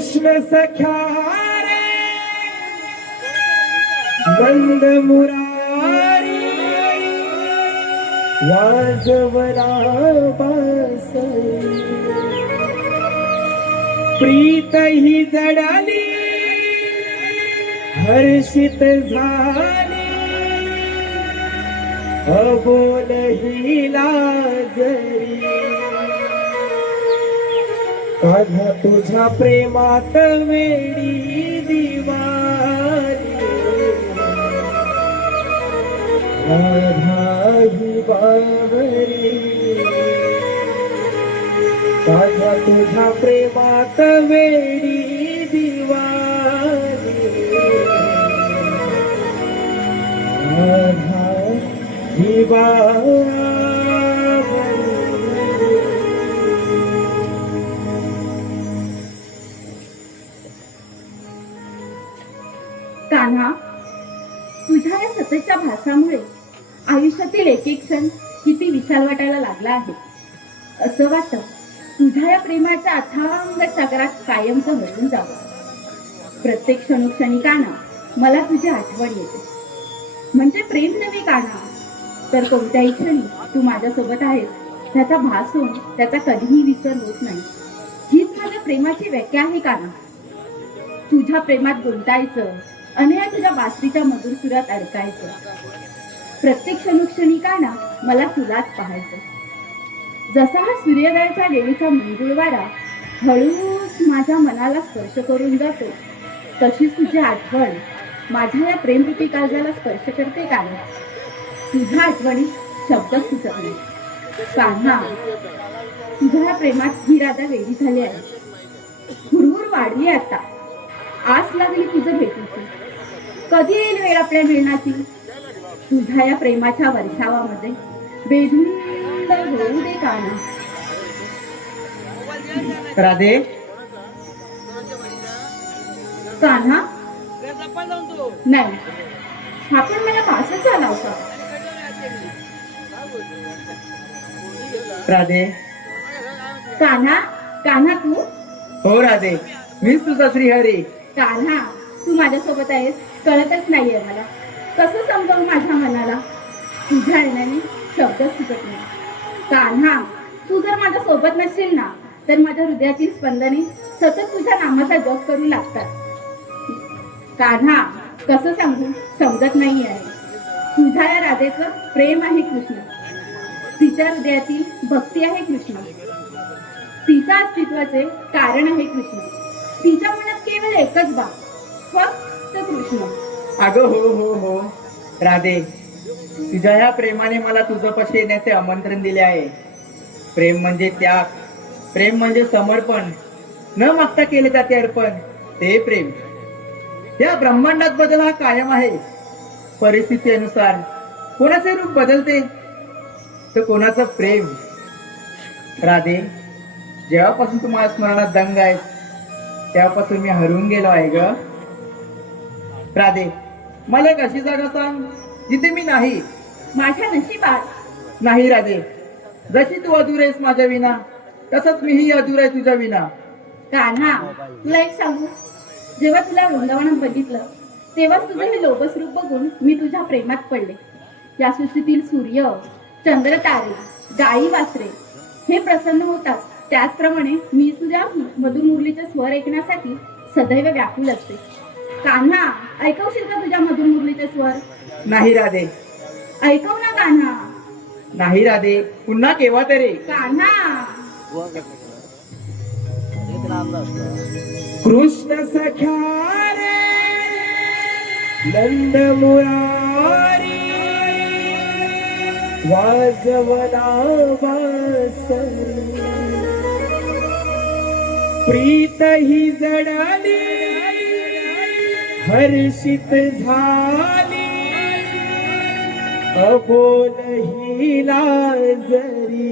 कृष्ण सख्या रे नंद मुरारी वाजवला बासरी प्रीत ही जडाली हर्षित झाली अबोल ही लाजरी कान्हा तुझ्या प्रेमात वेडी दिवाली राधा ही बावरी कान्हा तुझ्या प्रेमात वेडी दिवाली राधा ही बावरी कान्हा, तुझ्या या सततच्या भासामुळे आयुष्यातील एक एक क्षण किती विशाल वाटायला लागला आहे. असं वाटतं तुझ्या या प्रेमाच्या अथांग सागरात कायमचं हरवून जावं. प्रत्येक क्षणोक्षणी कान्हा मला तुझी आठवण येते. म्हणजे प्रेम नव्हे कान्हा, तर कोणत्याही क्षणी तू माझ्यासोबत आहेस त्याचा भास होऊन त्याचा कधीही विसर होत नाही. हीच माझ्या प्रेमाची व्याख्या आहे कान्हा. तुझ्या प्रेमात गुंतायचं आणि या तुझ्या बासरीच्या मधुर सुरात अडकायचं. प्रत्येक क्षणोक्षणी कान्हा मला तुलाच पाहायचं. जसा हा सूर्योदयाच्या वेळीचा मंजुळ वारा हळूच माझ्या मनाला स्पर्श करून जातो, तशीच तुझी आठवण माझ्या या प्रेमरूपी काळजाला स्पर्श करते कान्हा. तुझ्या आठवणीत शब्द सुचत नाही कान्हा. तुझ्या या प्रेमात ही राधा वेडी झाली आहे. हुरहुर वाढली आता. आस लागली तुझं भेटीची. कधी येईल वेळ आपल्या मिळण्याची. तुझ्या या प्रेमाच्या वर्षावामध्ये बेधुंद होऊ दे कान्हा. राधे कान्हा नाही, हा पण मला पासच झाला होता. राधे कान्हा, कान्हा तू? हो राधे, मीच तुझा श्रीहरी. कान्हा, तू माझ्यासोबत आहेस कळतच नाहीये मला. कसं समजावू माझ्या मनाला. तुझ्या येण्याने शब्द सुचत नाही. कान्हा, तू जर माझ्या सोबत नसशील ना, तर माझ्या हृदयातील स्पंदने सतत तुझ्या नामाचा जप करू लागतात. कान्हा, कसं सांगू समजत नाही आहे. तुझ्या या राधेचं प्रेम आहे कृष्ण. तिच्या हृदयातील भक्ती आहे कृष्ण. तिच्या अस्तित्वाचे कारण आहे कृष्ण. तिच्या मनात केवळ एकच बाब, फक्त कृष्ण. अगं हो हो हो राधे, तुझ्या ह्या प्रेमाने मला तुझं पशी येण्याचे आमंत्रण दिले आहे. प्रेम म्हणजे त्याग, प्रेम म्हणजे समर्पण, न मागता केले जाते अर्पण, ते प्रेम. या ब्रह्मांडात बदल हा कायम आहे. परिस्थितीनुसार कोणाचे रूप बदलते तर कोणाचं प्रेम. राधे, जेव्हापासून तू माझ्या स्मरणात दंग आहेस तेव्हापासून मी हरवून गेलो आहे ग. राधे, मला एक अशी जागा सांग जिथे मी नाही. माझ्या नशिबात नाही राधे, जशी तू अधूर आहेस माझ्या विना, तसंच मीही अधूर आहे तुझ्या विना. कान्हा, तुला एक सांगू, जेव्हा तुला वृंदावनात बघितलं तेव्हा तुझं हे लोभस रूप बघून मी तुझ्या प्रेमात पडले. या सृष्टीतील सूर्य, चंद्र, तारे, गाई, वासरे हे प्रसन्न होतात, त्याचप्रमाणे मी तुझ्या मधुर मुरलीचे स्वर ऐकण्यासाठी सदैव व्याकुल असते. कान्हा, ऐकवशील का तुझ्या मधुर मुरलीचे स्वर? नाही राधे. ऐकव ना कान्हा. नाही राधे, पुन्हा केव्हा तरी. कान्हा, कृष्ण सख्या रे नंद मुरारी वाजवला बासरी प्रीत ही जडाली हर्षित झाली अबोल ही लाजरी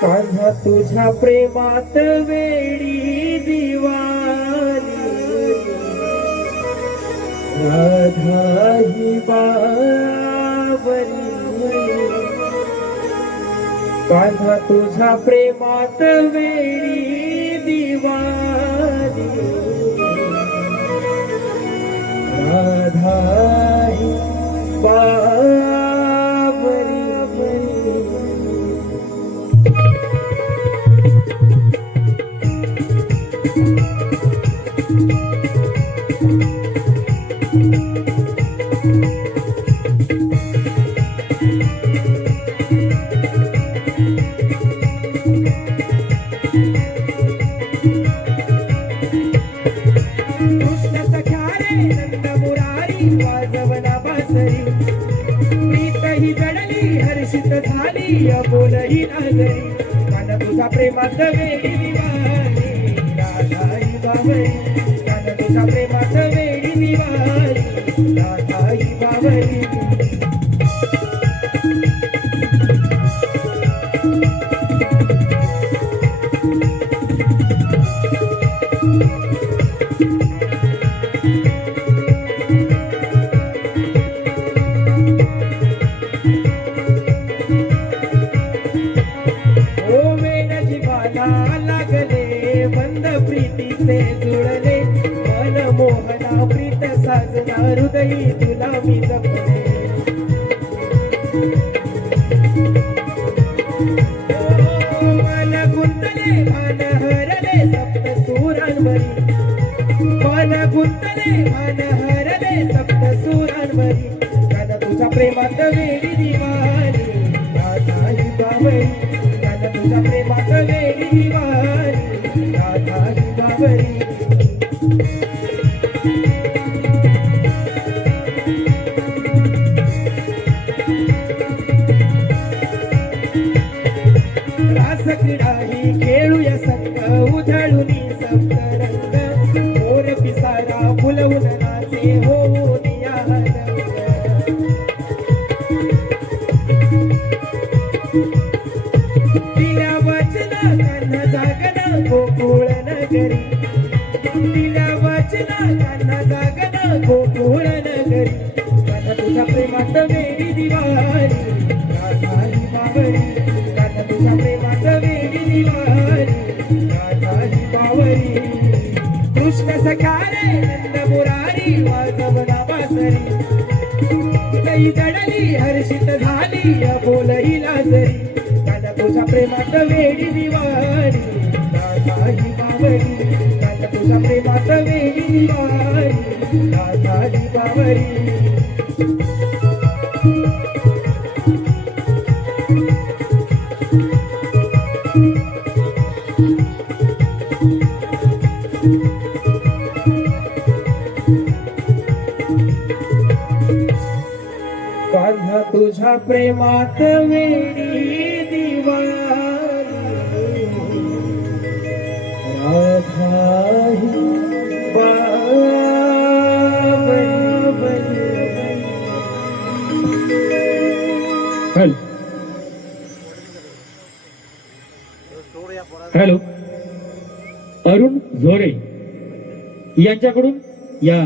कान्हा तुझ्या प्रेमात वेडी दिवाली राधा ही बावरी कान्हा तुझ्या प्रेमात वेडी दिवानी राधा ही बावरी कृष्ण सख्या रे नंद मुरारी वाजवना बासरी प्रीत ही जडली हर्षित झाली अबोलही नागरी कान तुझा प्रेमात वेडी दिवाणी राधा ही बावरी कान तुझा प्रेमात वेडी दिवाणी राधा ही बावरी लागले बंद प्रीतीचे जुळले मन मोहना प्रीत साजना हृदयी तुला मी जपले मन गुंतले भान हरले सप्त सुरांवरी मन गुंतले भान हरले सप्त सुरांवरी कान तुझ्या प्रेमात वेडी दिवाणी राधा ही बावरी कान तुझ्या प्रेमात वेडी दिवाणी राधा ही बावरी रास क्रीडा ही खेळूया संग उधळूनी सप्तरंग मोर पिसारा फुलवून नाचे होऊन या दिल्या वचना कान्हा जागना गोकुळ नगरी दिल्या वचना कान्हा जागना गोकुळ नगरी कान्हा तुझ्या प्रेमात वेडी दिवाणी राधा ही बावरी कान्हा तुझ्या प्रेमात वेडी दिवाणी राधा ही बावरी कृष्ण सख्या रे नंद मुरारी वाजवना बासरी लई जडली हर्षित झाली अबोलही लाजरी कान्हा तुझ्या प्रेमात वेडी दिवाणी राधा ही बावरी कान्हा तुझ्या प्रेमात वेडी दिवाणी राधा ही बावरी कान्हा तुझ्या प्रेमात वेडी दिवाणी राधा ही बावरी. हॅलो, अरुण झोरे यांच्याकडून या